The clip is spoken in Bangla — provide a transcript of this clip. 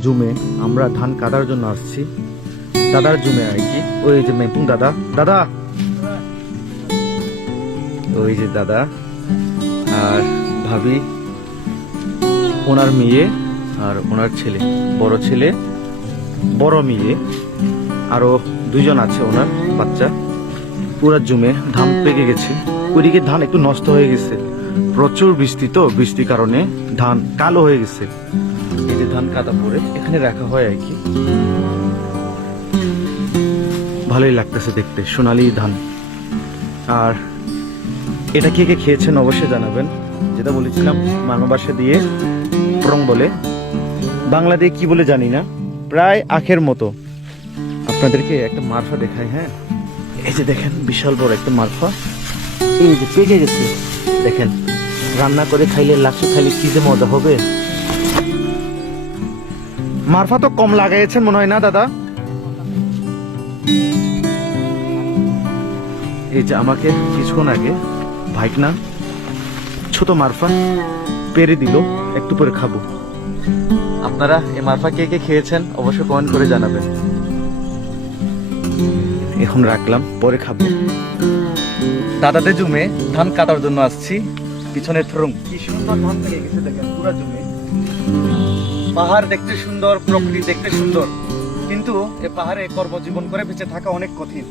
জুমে আমরা ধান কাটার জন্য আসছি। দাদার জুমে আর কি। ওই যে মেপুং দাদা। দাদা! ওই যে দাদা আর ভাবি, ওনার মেয়ে আর ওনার ছেলে। বড় ছেলে, বড় মেয়ে, আরও দুইজন আছে ওনার বাচ্চা। পুরা জুমে ধান পেকে গেছে। ওইদিকে ধান একটু নষ্ট হয়ে গেছে। প্রচুর বৃষ্টি তো, বৃষ্টির কারণে ধান কালো হয়ে গেছে। ধান কাদা পরে এখানে রাখা হয় আর কি। ভালোই লাগতেছে দেখতে, সোনালি ধান। আর এটা কে কে খেয়েছেন অবশ্যই জানাবেন। যেটা বলেছিলাম, মানবাসা দিয়ে প্রং বলে। বাংলা দিয়ে কি বলে জানি না, প্রায় আখের মতো। আপনাদেরকে একটা মারফা দেখাই হ্যাঁ? এই যে দেখেন, বিশাল বড় একটা মারফা। এই যে পেকে গেছে? দেখেন, রান্না করে খাইলে লাচ্ছু খাইলে কি যে মজা হবে? মারফা তো কম লাগাইছেন মনে হয় না দাদা? এই যে আমাকে কিছুক্ষণ আগে ভাইক না ছোট মারফা পেরে দিল একটু পরে খাব। আপনারা এই মারফা কে কে খেয়েছেন অবশ্যই কমেন্ট করে জানাবেন। এখন রাখলাম পরে খাব। দাদাদের জুমে ধান কাটার জন্য আসছি পিছনের থরুম কি সুন্দর ধান পেকে গেছে দেখেন পুরা জুমে। পাহাড় দেখতে সুন্দর, প্রকৃতি দেখতে সুন্দর। কিন্তু এ পাহাড়ে কর্মজীবন করে বেঁচে থাকা অনেক কঠিন।